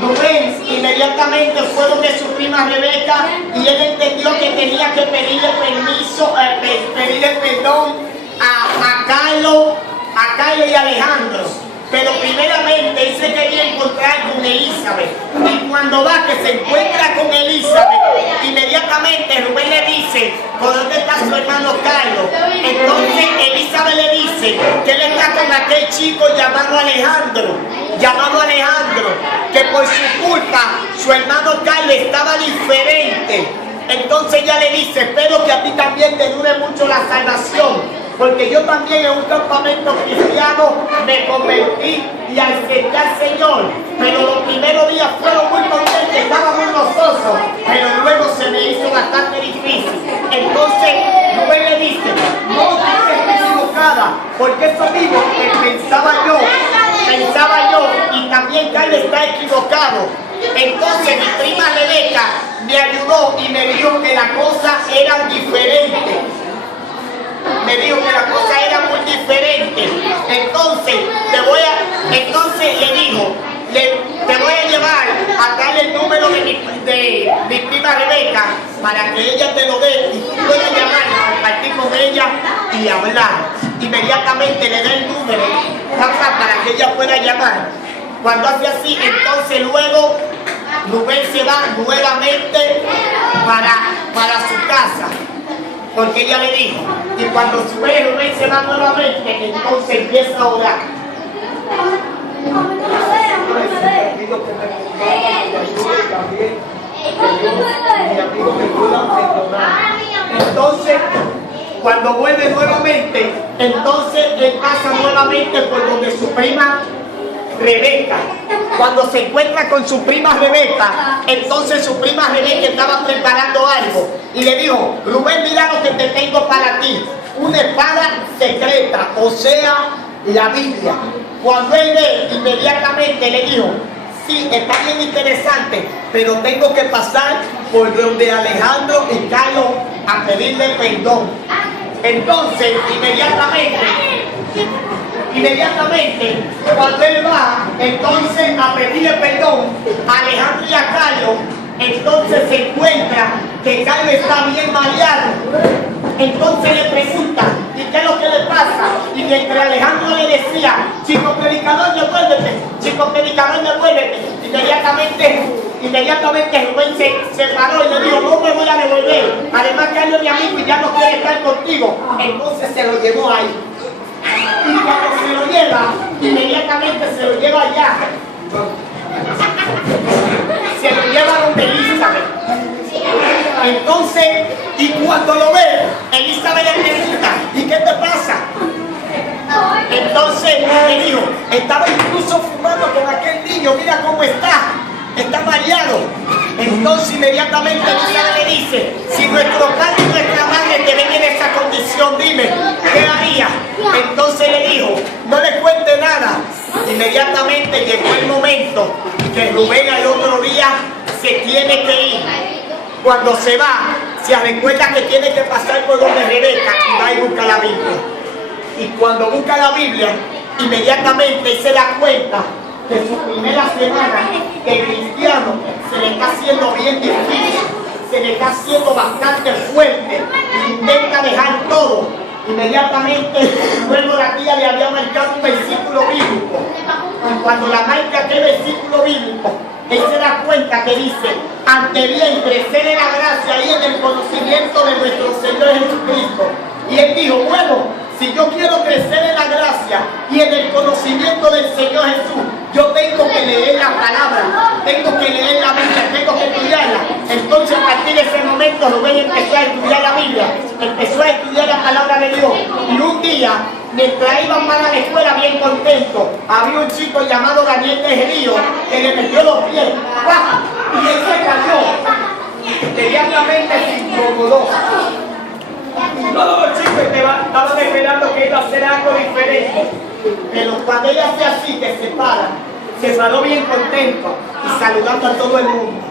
Rubén inmediatamente fue donde su prima Rebeca y él entendió que tenía que pedirle permiso, pedirle perdón a Carlos y Alejandro. Pero primeramente él se quería encontrar con Elizabeth. Y cuando va, que se encuentra con Elizabeth, inmediatamente Rubén le dice: ¿por dónde está su hermano Carlos? Entonces Elizabeth le dice que él está con aquel chico llamado Alejandro, que por su culpa su hermano Carlos estaba diferente. Entonces ella le dice: espero que a ti también te dure mucho la salvación, porque yo también en un campamento cristiano me convertí y acepté al Señor, pero los primeros días fueron muy contentos, estaba muy gozoso, pero luego se me hizo bastante difícil. Entonces Rubén le dice: no, estás equivocada, porque eso mismo que pensaba yo, y también Carlos está equivocado. Entonces mi prima Rebeca me ayudó y me dijo que las cosas eran diferentes. Me dijo que la cosa era muy diferente. Entonces le dijo: te voy a llevar a darle el número de mi prima Rebeca para que ella te lo dé y tú puedas llamar, compartir con ella y hablar. Inmediatamente le da el número para que ella pueda llamar. Cuando hace así, entonces luego Rubén se va nuevamente para su casa, porque ella le dijo. Y cuando Rubén se va nuevamente, entonces empieza a orar. Entonces, cuando vuelve nuevamente, entonces él pasa nuevamente por donde su prima Rebeca. Cuando se encuentra con su prima Rebeca, entonces su prima Rebeca estaba preparando algo y le dijo: Rubén, mira lo que te tengo para ti, una espada secreta, o sea, la Biblia. Cuando él ve, inmediatamente le dijo: sí, está bien interesante, pero tengo que pasar por donde Alejandro y Carlos a pedirle perdón. Entonces, inmediatamente, cuando él va entonces a pedirle perdón a Alejandro y a Carlos, entonces se encuentra que Carlos está bien mareado. Entonces le pregunta: ¿y qué es lo que le pasa? Y mientras Alejandro le decía: chico predicador, devuélvete, chico predicador, devuélvete, inmediatamente Rubén se paró y le dijo: no me voy a devolver, además Carlos es mi amigo y ya no quiere estar contigo. Entonces se lo llevó ahí. Y cuando se lo lleva, inmediatamente se lo lleva allá. Se lo lleva donde Elizabeth. Entonces, y cuando lo ve, Elizabeth le pregunta: ¿y qué te pasa? Entonces me dijo: estaba incluso fumando con aquel niño, mira cómo está mareado. Entonces inmediatamente Elizabeth le dice: si nuestro padre y nuestra madre te ven en esa condición, dime, ¿qué haría? Entonces le dijo: no le cuente nada. Inmediatamente llegó el momento que Rubén al otro día se tiene que ir. Cuando se va, se recuerda que tiene que pasar por donde Rebeca y va y busca la Biblia. Y cuando busca la Biblia, inmediatamente se da cuenta que su primera semana de cristiano se le está haciendo bien difícil, se le está haciendo bastante fuerte, intenta dejar todo. Inmediatamente, luego la tía le había marcado un versículo bíblico. Y cuando la marca aquel versículo bíblico, él se da cuenta que dice: ante bien crecer en la gracia y en el conocimiento de nuestro Señor Jesucristo. Y él dijo: bueno, si yo quiero crecer en la gracia y en el conocimiento del Señor Jesús, yo tengo que leer la palabra, tengo que leer la Biblia, tengo que estudiarla. Entonces a partir de ese momento Rubén empezó a estudiar la Biblia, empezó a estudiar la palabra de Dios. Y un día, mientras iban para la escuela bien contento, había un chico llamado Daniel Tejerío que le metió los pies, ¡pah! Y él se cayó. Inmediatamente se incomodó. Todos los chicos estaban esperando que iba a hacer algo diferente. Pero cuando ella hace así, que se paró bien contento y saludando a todo el mundo.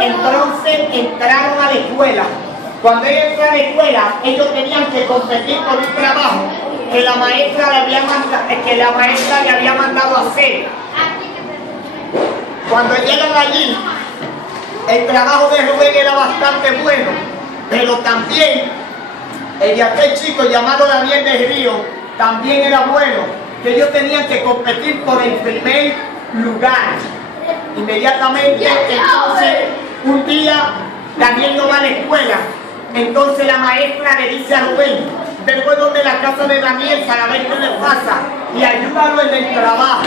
Entonces entraron a la escuela. Cuando ella entró a la escuela, ellos tenían que competir por un trabajo que la maestra le había mandado a hacer. Cuando llegan allí, el trabajo de Rubén era bastante bueno, pero también el de aquel chico llamado Daniel del Río también era bueno, que ellos tenían que competir por el primer lugar. Inmediatamente, entonces, un día Daniel no va a la escuela, entonces la maestra le dice a Rubén: después donde la casa de Daniel para ver qué le pasa y ayúdalo en el trabajo.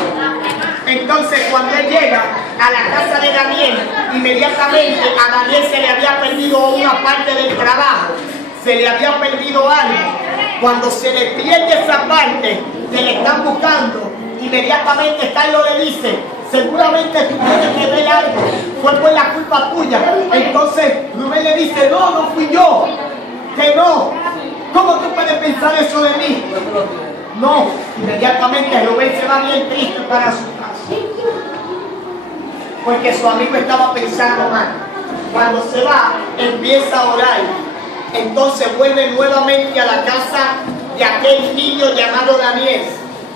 Entonces cuando él llega a la casa de Daniel, inmediatamente a Daniel se le había perdido una parte del trabajo, se le había perdido algo. Cuando se le pierde esa parte que le están buscando, inmediatamente Carlos le dice: seguramente tú tienes que ver algo, fue por la culpa tuya. Entonces Rubén le dice: no, no fui yo, que no. ¿Cómo tú puedes pensar eso de mí? No, inmediatamente Rubén se va bien triste para su casa, porque su amigo estaba pensando mal. Cuando se va, empieza a orar. Entonces vuelve nuevamente a la casa de aquel niño llamado Daniel.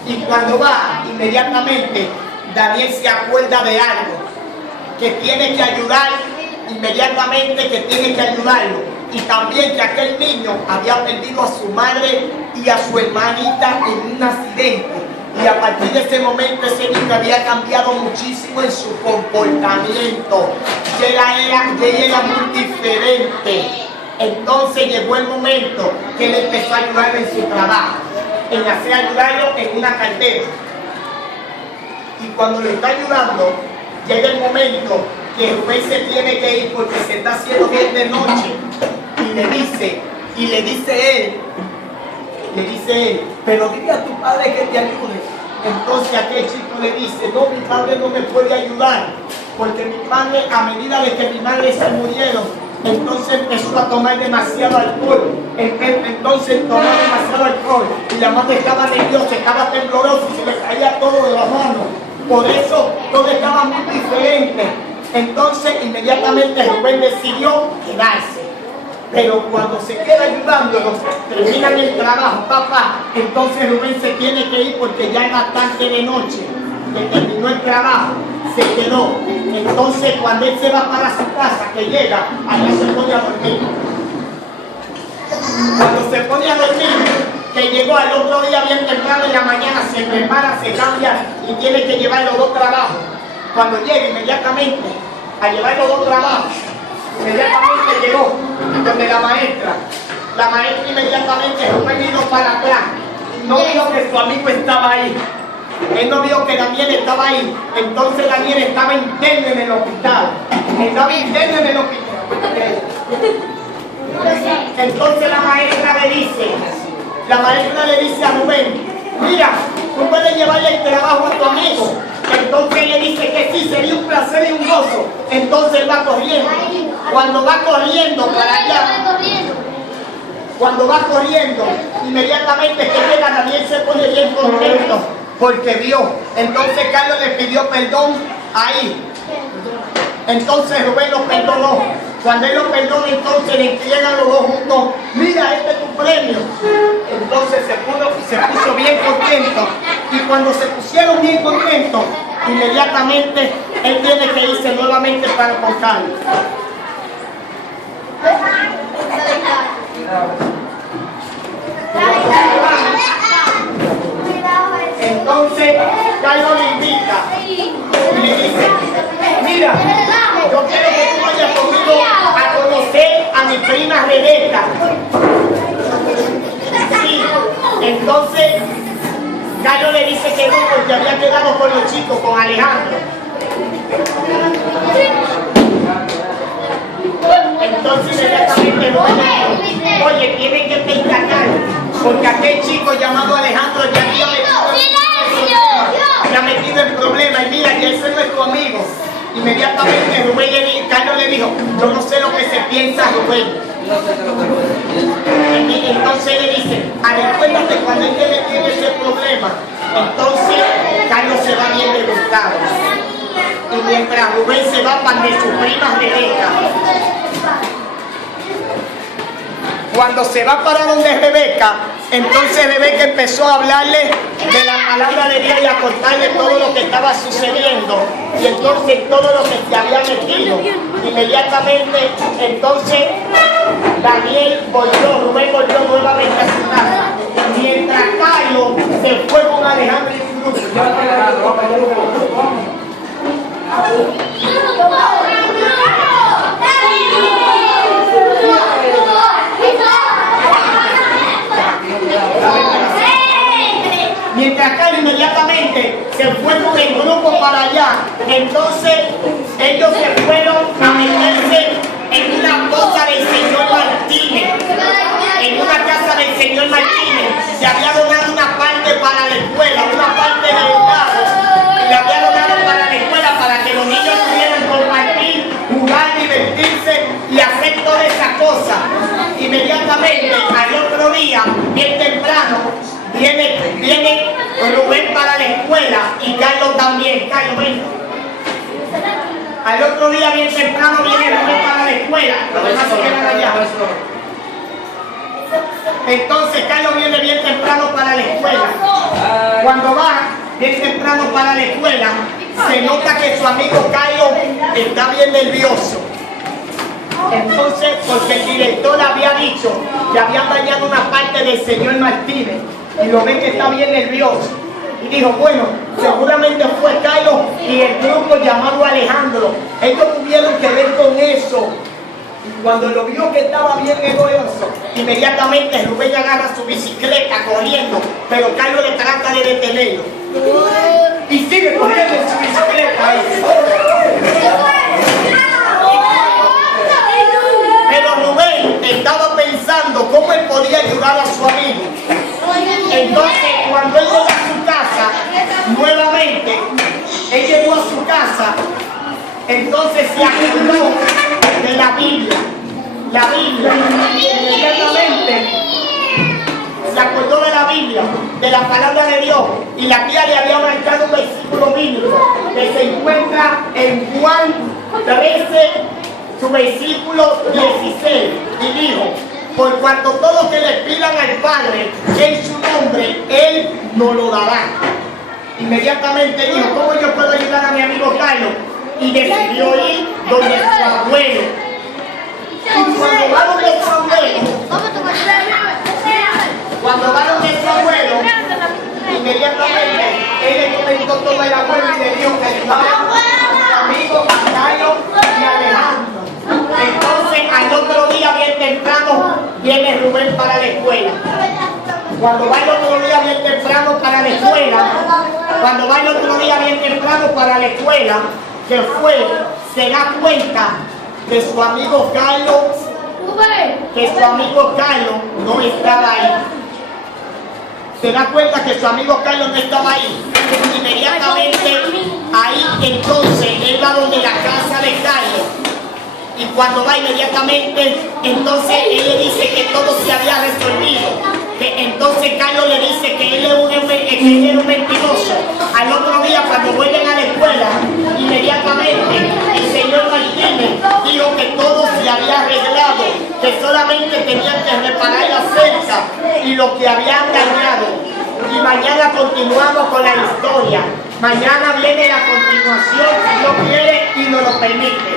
Y cuando va, inmediatamente Daniel se acuerda de algo, que tiene que ayudar, inmediatamente que tiene que ayudarlo. Y también que aquel niño había perdido a su madre y a su hermanita en un accidente. Y a partir de ese momento ese niño había cambiado muchísimo en su comportamiento. Y él era muy diferente. Entonces llegó el momento que él empezó a ayudarlo en su trabajo, en hacer ayudarlo en una cartera. Y cuando lo está ayudando, llega el momento que Rubén se tiene que ir porque se está haciendo bien de noche. Y le dice él, pero dile a tu padre que te ayude. Entonces aquel chico le dice: no, mi padre no me puede ayudar, porque mi padre, a medida de que mi madre se murieron, entonces empezó a tomar demasiado alcohol. Entonces tomó demasiado alcohol y la madre estaba nerviosa, estaba temblorosa y se le caía todo de la mano. Por eso todo estaba muy diferente. Entonces inmediatamente Rubén decidió quedarse. Pero cuando se queda ayudándolo, terminan el trabajo, papá, entonces Rubén se tiene que ir porque ya es bastante de noche, que terminó el trabajo, se quedó. Entonces cuando él se va para su casa, que llega, allá se pone a dormir. Cuando se pone a dormir, que llegó al otro día bien temprano en la mañana, se prepara, se cambia y tiene que llevar los dos trabajos. Cuando llega inmediatamente a llevar los dos trabajos, inmediatamente llegó donde la maestra inmediatamente Rubén vino para atrás, no vio que su amigo estaba ahí, él no vio que Daniel estaba ahí. Entonces Daniel estaba interno en el hospital, entonces la maestra le dice a Rubén: mira, tú puedes llevarle el trabajo a tu amigo. Entonces él le dice que sí, sería un placer y un gozo. Entonces él va corriendo. Cuando va corriendo para allá, inmediatamente que llega, Daniel se pone bien contento porque vio. Entonces Carlos le pidió perdón ahí. Entonces Rubén lo perdonó. Cuando él lo perdona, entonces le entregan los dos juntos: mira, este es tu premio. Entonces se puso bien contento. Y cuando se pusieron bien contentos, inmediatamente él tiene que irse nuevamente para contar. Entonces Carlos le invita y le dice: mira, yo quiero que tú vayas conmigo a conocer a mi prima Rebeca. Sí. Entonces Carlos le dice que no, porque había quedado con los chicos, con Alejandro. Entonces inmediatamente no, oye, tienen que percatar, porque aquel chico llamado Alejandro ya había metido en problemas, y mira, y ese no es tu amigo. Inmediatamente Carlos le dijo: yo no sé lo que se piensa Rubén. Entonces le dice: recuérdate cuando él tiene ese problema. Entonces Carlos se va bien degustado. Y mientras Rubén se va para de su prima Rebeca, cuando se va para donde Rebeca, Entonces Rebeca empezó a hablarle de la palabra de Dios y a contarle todo lo que estaba sucediendo. Y entonces todo lo que se había metido. Inmediatamente, entonces Rubén volvió nuevamente a su casa. Mientras Cayo se fue con Alejandro y su grupo. Mientras Cayo inmediatamente se fue con el grupo para allá, entonces ellos se fueron a meterse en una cosa del señor Martínez, en una casa del señor Martínez. Se había donado una parte para la escuela, una parte del Estado, le había donado para la escuela para que los niños pudieran compartir, jugar, divertirse y hacer toda esa cosa. Inmediatamente, al otro día, bien temprano, viene Rubén para la escuela y Carlos también. Carlos, ven. Al otro día, bien temprano, viene Rubén para la escuela. Los demás se quedan allá. Entonces, Carlos viene bien temprano para la escuela. Cuando va bien temprano para la escuela, se nota que su amigo Carlos está bien nervioso. Entonces, porque el director había dicho que habían dañado una parte del señor Martínez y lo ven que está bien nervioso. Y dijo, bueno, seguramente fue Carlos y el grupo llamado Alejandro. Ellos tuvieron que ver con eso. Y cuando lo vio que estaba bien nervioso, inmediatamente Rubén agarra su bicicleta corriendo, pero Carlos le trata de detenerlo. Y sigue corriendo en su bicicleta ahí. Pero Rubén estaba pensando cómo él podía ayudar a su amigo. Entonces, cuando él llegó a su casa, nuevamente, él llegó a su casa, entonces se acordó de la Biblia. La Biblia, inmediatamente se acordó de la Biblia, de la palabra de Dios, y la tía le había marcado un versículo bíblico que se encuentra en Juan 13, su versículo 16, y dijo: por cuanto todo lo que le pidan al Padre en su nombre, Él nos lo dará. Inmediatamente dijo, ¿cómo yo puedo ayudar a mi amigo Carlos? Y decidió ir donde su abuelo. Y cuando va donde su abuelo, inmediatamente él le comentó todo al abuelo y le dijo que ayudara a su amigo Carlos y Alejandro. Entonces, al otro día bien temprano, viene Rubén para la escuela. Cuando va el otro día bien temprano para la escuela, que fue, se da cuenta que su amigo Carlos no estaba ahí. Se da cuenta que su amigo Carlos no estaba ahí. Inmediatamente, ahí entonces, él va donde la casa de Carlos. Y cuando va inmediatamente, entonces él le dice que todo se había resolvido. Que entonces Carlos le dice que él era un mentiroso. Al otro día, cuando vuelven a la escuela, inmediatamente el señor Martínez dijo que todo se había arreglado, que solamente tenían que reparar la cerca y lo que habían dañado. Y mañana continuamos con la historia. Mañana viene la continuación, si Dios quiere y nos lo permite.